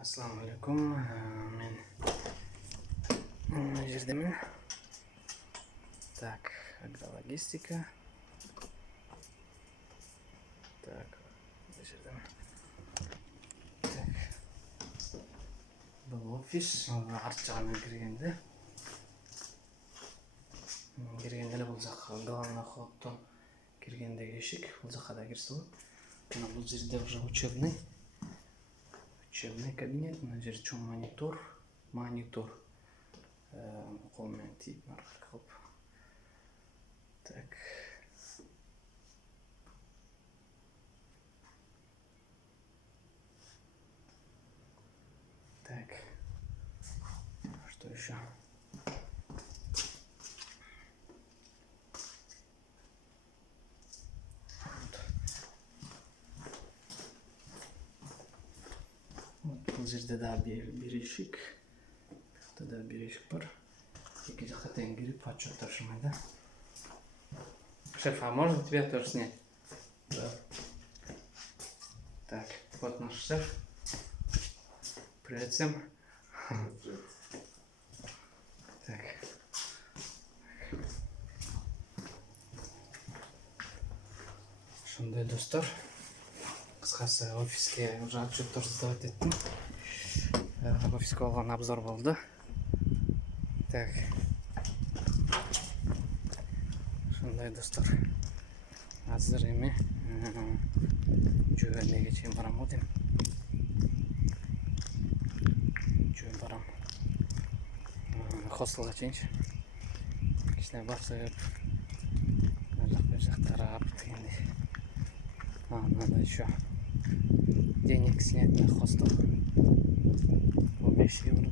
Assalomu alaykum. Men bu yerdaman. Так, agrologistika. Так, bu yerdaman. Так. Bu ofis, archani kirganda. Kirganda bu yoqqa главный входdan kirgandagi eshik, bu yoqqa kirsa bo'ladi. Mana bu yerda уже учебный кабинет, на жерде чоң монитор, қолмен тиіп қылып. Так. Так. Что еще? Bu yerda da bir eshik. Burada bir eshik var. İki жаққа girip отчет тапшырмайды. Шеф, а можно тебя тоже снять? Да. Так, вот наш шеф. Привет всем. Привет. Так. Шундай достар. Қысқасы офиске уже отчеттар сдавать еттім. Офиске алған обзор болды. Так. Шундай достар. Азыр эми жөбөлмеге чейин барам дейм. Жөн барам. Хостелга чейинчи. Кичине басып, бер жакта карап дегендей. Надо еще денег снять на хостел. 15 евро.